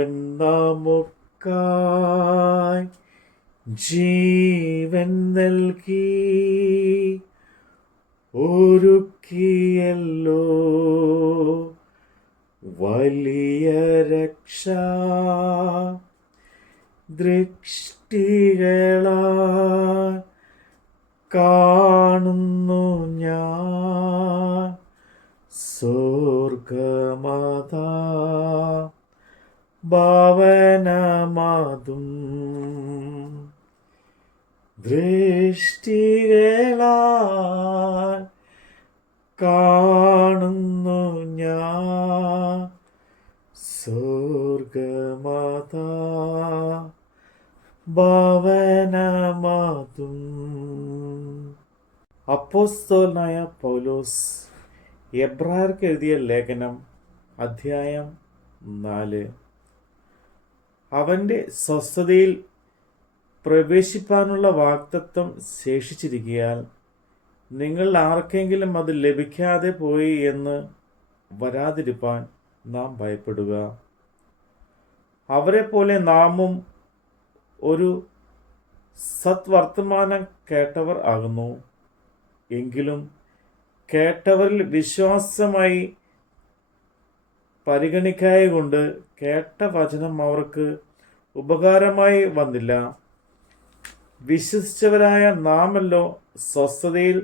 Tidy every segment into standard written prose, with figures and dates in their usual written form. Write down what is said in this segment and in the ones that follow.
അവൻ നമുക്കായി ജീവൻ നൽകി ഒരുക്കിയല്ലോ വലിയ രക്ഷ. ദൃഷ്ടികളാൽ കാണുന്നു ഞാൻ സ്വർഗമതാ ഭവനമാതും. ദൃഷ്ടികളാൽ കാണുന്നു ഞാൻ സ്വർഗമതാ ഭവനമാതും. അപ്പോസ്തലനായ പൗലോസ് എബ്രായർക്ക് എഴുതിയ ലേഖനം അധ്യായം 4. അവൻ്റെ സ്വസ്ഥതയിൽ പ്രവേശിപ്പാനുള്ള വാഗ്ദത്തം ശേഷിച്ചിരിക്കയാൽ നിങ്ങൾ ആർക്കെങ്കിലും അത് ലഭിക്കാതെ പോയി എന്ന് വരാതിരിപ്പാൻ നാം ഭയപ്പെടുക. അവരെ പോലെ നാമും ഒരു സത്വർത്തമാനം കേട്ടവർ ആകുന്നു. എങ്കിലും കേട്ടവരിൽ വിശ്വാസമായി പരിഗണിക്കായ കൊണ്ട് കേട്ട വചനം അവർക്ക് ഉപകാരമായി വന്നില്ല. വിശ്വസിച്ചവരായ നാമല്ലോ സ്വസ്ഥതയിൽ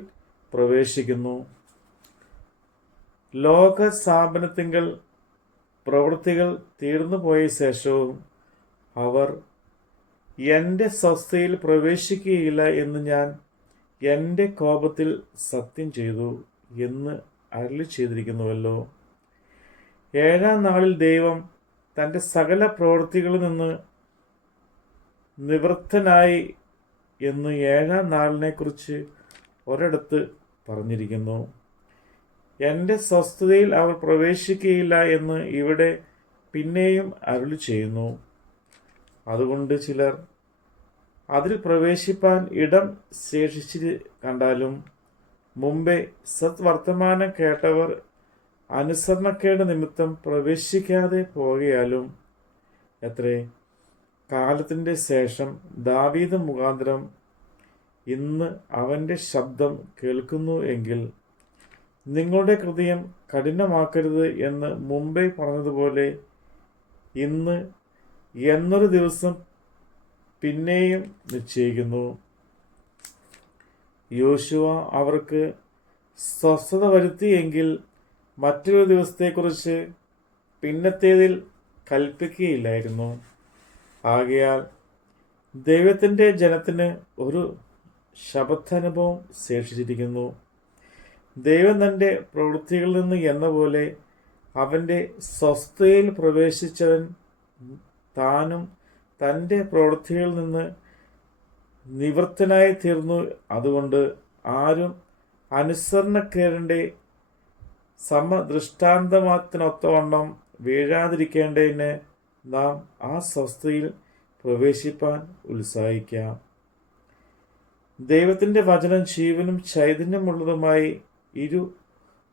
പ്രവേശിക്കുന്നു. ലോക സ്ഥാപനത്തിങ്കൽ പ്രവൃത്തികൾ തീർന്നു പോയ ശേഷവും അവർ എൻ്റെ സ്വസ്ഥതയിൽ പ്രവേശിക്കുകയില്ല എന്ന് ഞാൻ എൻ്റെ കോപത്തിൽ സത്യം ചെയ്തു എന്ന് അരുളി ചെയ്തിരിക്കുന്നുവല്ലോ. 7-ാം നാളിൽ ദൈവം തൻ്റെ സകല പ്രവൃത്തികളിൽ നിന്ന് നിവൃത്തനായി എന്ന് 7-ാം നാളിനെക്കുറിച്ച് ഒരിടത്ത് പറഞ്ഞിരിക്കുന്നു. എൻ്റെ സ്വസ്ഥതയിൽ അവർ പ്രവേശിക്കുകയില്ല എന്ന് ഇവിടെ പിന്നെയും അരുളി ചെയ്യുന്നു. അതുകൊണ്ട് ചിലർ അതിൽ പ്രവേശിപ്പാൻ ഇടം ശേഷിച്ച് കണ്ടാലും മുമ്പേ സത്വർത്തമാനം കേട്ടവർ അനുസരണക്കേട് നിമിത്തം പ്രവേശിക്കാതെ പോകയാലും എത്രേ കാലത്തിൻ്റെ ശേഷം ദാവീദ് മുഖാന്തരം ഇന്ന് അവൻ്റെ ശബ്ദം കേൾക്കുന്നു എങ്കിൽ നിങ്ങളുടെ ഹൃദയം കഠിനമാക്കരുത് എന്ന് മുമ്പേ പറഞ്ഞതുപോലെ ഇന്ന് എന്നൊരു ദിവസം പിന്നെയും നിശ്ചയിക്കുന്നു. യോശുവ അവർക്ക് സ്വസ്ഥത വരുത്തിയെങ്കിൽ മറ്റൊരു ദിവസത്തെക്കുറിച്ച് പിന്നത്തേതിൽ കൽപ്പിക്കുകയില്ലായിരുന്നു. ആകയാൽ ദൈവത്തിൻ്റെ ജനത്തിന് ഒരു ശബത്താനുഭവം ശേഷിച്ചിരിക്കുന്നു. ദൈവം തൻ്റെ പ്രവൃത്തികളിൽ നിന്ന് എന്ന പോലെ അവൻ്റെ സ്വസ്ഥതയിൽ പ്രവേശിച്ചവൻ താനും തൻ്റെ പ്രവൃത്തികളിൽ നിന്ന് നിവൃത്തനായി തീർന്നു. അതുകൊണ്ട് ആരും അനുസരണക്കേടിൻ്റെ സമദൃഷ്ടാന്തമത്തിനൊത്തവണ്ണം വീഴാതിരിക്കേണ്ടതിന് നാം ആ സ്വസ്ഥതയിൽ പ്രവേശിപ്പാൻ ഉത്സാഹിക്കാം. ദൈവത്തിൻ്റെ വചനം ജീവനും ചൈതന്യമുള്ളതുമായി ഇരു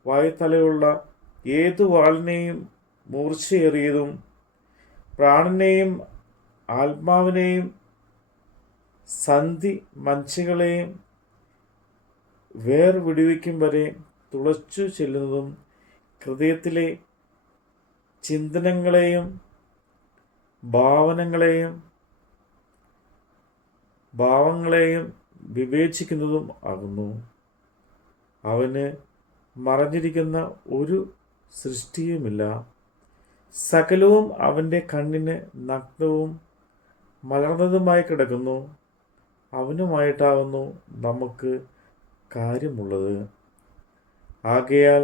വായുത്തലയുള്ള ഏതു വാളിനെയും മൂർച്ചയേറിയതും പ്രാണനെയും ആത്മാവിനെയും സന്ധി മഞ്ചികളെയും വേർവിടുവിക്കും വരെ തുളച്ചു ചെല്ലുന്നതും ഹൃദയത്തിലെ ചിന്തനങ്ങളെയും ഭാവങ്ങളെയും വിവേചിക്കുന്നതും ആകുന്നു. അവന് മറഞ്ഞിരിക്കുന്ന ഒരു സൃഷ്ടിയുമില്ല. സകലവും അവൻ്റെ കണ്ണിന് നഗ്നവും മലർന്നതുമായി കിടക്കുന്നു. അവനുമായിട്ടാവുന്നു നമുക്ക് കാര്യമുള്ളത്. ആകയാൽ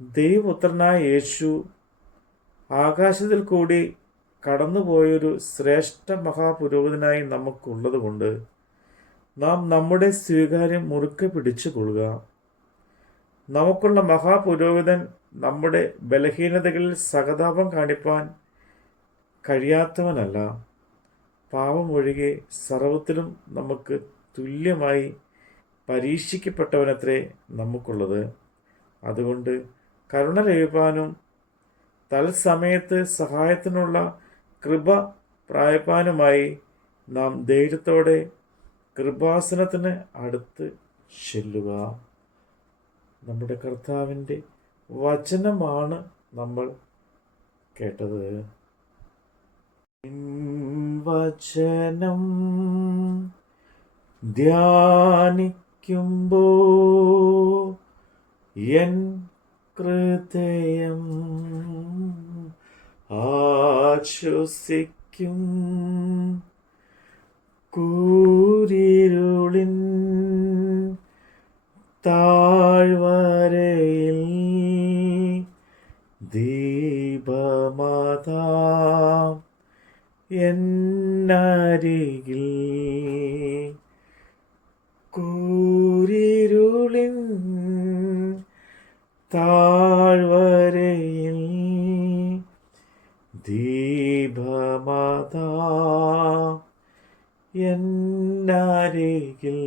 ദൈവപുത്രനായ യേശു ആകാശത്തിൽ കൂടി കടന്നുപോയൊരു ശ്രേഷ്ഠ മഹാപുരോഹിതനായി നമുക്കുള്ളത് കൊണ്ട് നാം നമ്മുടെ സ്വീകാര്യം മുറുക്കെ പിടിച്ചു കൊള്ളുക. നമുക്കുള്ള മഹാപുരോഹിതൻ നമ്മുടെ ബലഹീനതകളിൽ സഹതാപം കാണിപ്പാൻ കഴിയാത്തവനല്ല, പാപമൊഴികെ സർവത്തിലും നമുക്ക് തുല്യമായി പരീക്ഷിക്കപ്പെട്ടവനത്രേ നമുക്കുള്ളത്. അതുകൊണ്ട് കരുണ ലഭിപ്പാനും തൽസമയത്ത് സഹായത്തിനുള്ള കൃപ പ്രായപ്പാനുമായി നാം ധൈര്യത്തോടെ കൃപാസനത്തിന് അടുത്ത് ചെല്ലുക. നമ്മുടെ കർത്താവിൻ്റെ വചനമാണ് നമ്മൾ കേട്ടത്. വചനം ധ്യാനിക്കുമ്പോ എൻ ഹൃദയം ആശ്വസിക്കും. കൂരിരുളിൻ താഴ്വരയിൽ ദീപമാതാം എന്നരികിൽ. കൂരിരുളിൻ താഴ്വരയിൽ ദീപമാതാം എന്നരികിൽ.